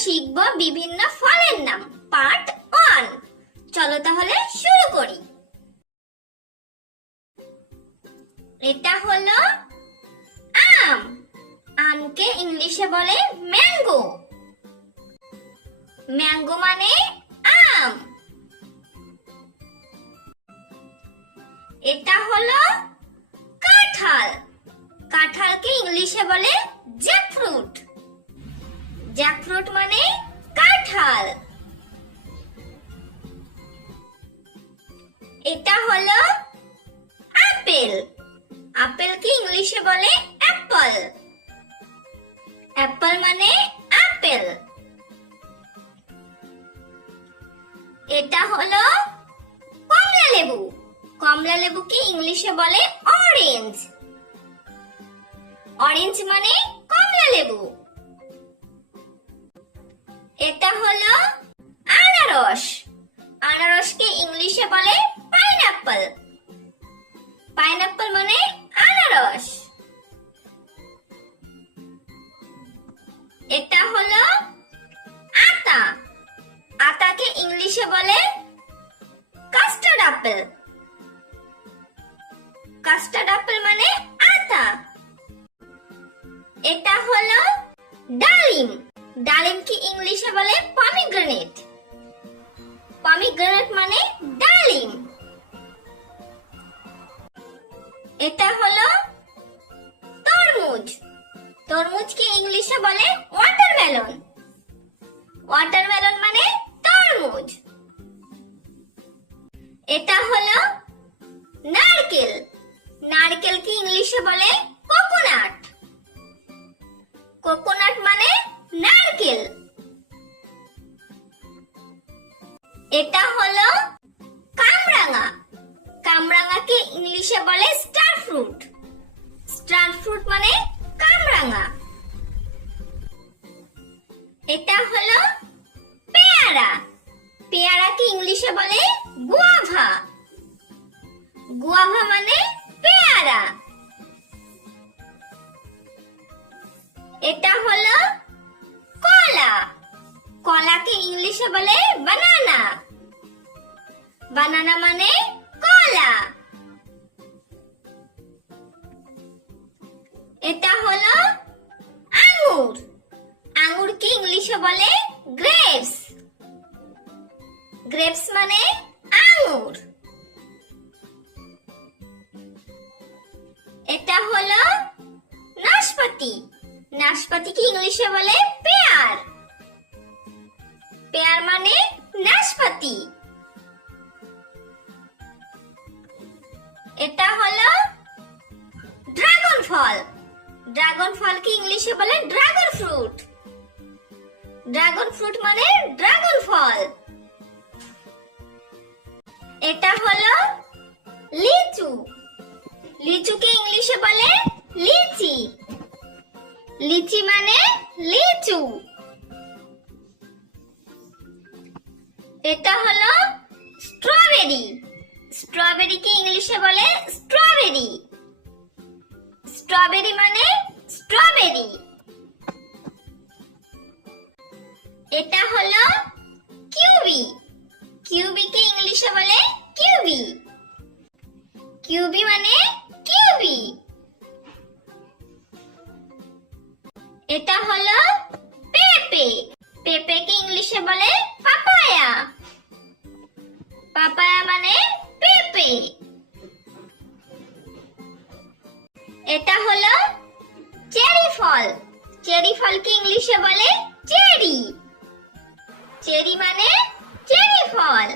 শিখব বিভিন্ন ফলের নাম পার্ট 1। চলো তাহলে শুরু করি। এটা হলো আম। আমকে ইংলিশে বলে ম্যাঙ্গো। ম্যাঙ্গো মানে আম। এটা হলো কাঁঠাল। কাঁঠালকে ইংলিশে বলে জ্যাকফ্রুট। জ্যাকফ্রুট মানে কাঁঠাল। এটা হলো আপেল। আপেলকে ইংলিশে বলে অ্যাপল। অ্যাপল মানে আপেল। এটা হলো কমলা লেবু। কমলা লেবুকে ইংলিশে বলে অরেঞ্জ। অরেঞ্জ মানে কমলা লেবু। এটা হলো আনারস। আনারসকে ইংলিশে বলে পাইনাপল। পাইনাপল মানে আনারস। এটা হলো আতা। আতাকে ইংলিশে বলে কাস্টার্ড আপেল। কাস্টার্ড আপেল মানে আতা। এটা হলো ডালিম। ডালিমকে ইংলিশে বলে পমিগ্রেনেট। পমিগ্রেনেট মানে ডালিম। এটা হলো তরমুজ। তরমুজকে ইংলিশে বলে ওয়াটারমেলন। ওয়াটারমেলন মানে তরমুজ। এটা হলো নারকেল। নারকেলকে ইংলিশে বলে কোকোনাট। কোকোনাট মানে নারকেল। এটা হলো কামরাঙা। কামরাঙাকে ইংলিশে বলে স্টার ফ্রুট। স্টার ফ্রুট মানে কামরাঙা। এটা হলো পেয়ারা। পেয়ারাকে ইংলিশে বলে গুয়াভা। গুয়াভা মানে পেয়ারা। এটা হলো কলা। কলাকে ইংলিশে বলে বানানা। বানানা মানে কলা। এটা হলো আঙ্গুর। আঙ্গুরকে ইংলিশে বলে গ্রেপস। গ্রেপস মানে আঙ্গুর। এটা হলো নাশপাতি। নাশপাতিকে ইংলিশে বলে পেয়ার। পেয়ার মানে নাশপাতি। এটা হলো ড্রাগন ফল। ড্রাগন ফলকে ইংলিশে বলে ড্রাগন ফ্রুট। ড্রাগন ফ্রুট মানে ড্রাগন ফল। এটা হলো লিচু। লিচুকে ইংলিশে বলে লিচি। লিচি মানে লিচু। এটা হলো স্ট্রবেরি। স্ট্রবেরিকে ইংলিশে বলে স্ট্রবেরি। স্ট্রবেরি মানে স্ট্রবেরি। এটা হলো কিউবি। কিউবিকে ইংলিশে বলে কিউবি। কিউবি মানে কিউবি। এটা হলো পেঁপে। পেঁপেকে ইংলিশে বলে পাপায়া। পাপায়া মানে পেঁপে। এটা হলো চেরি ফল। চেরি ফলকে ইংলিশে বলে চেরি। চেরি মানে চেরি ফল।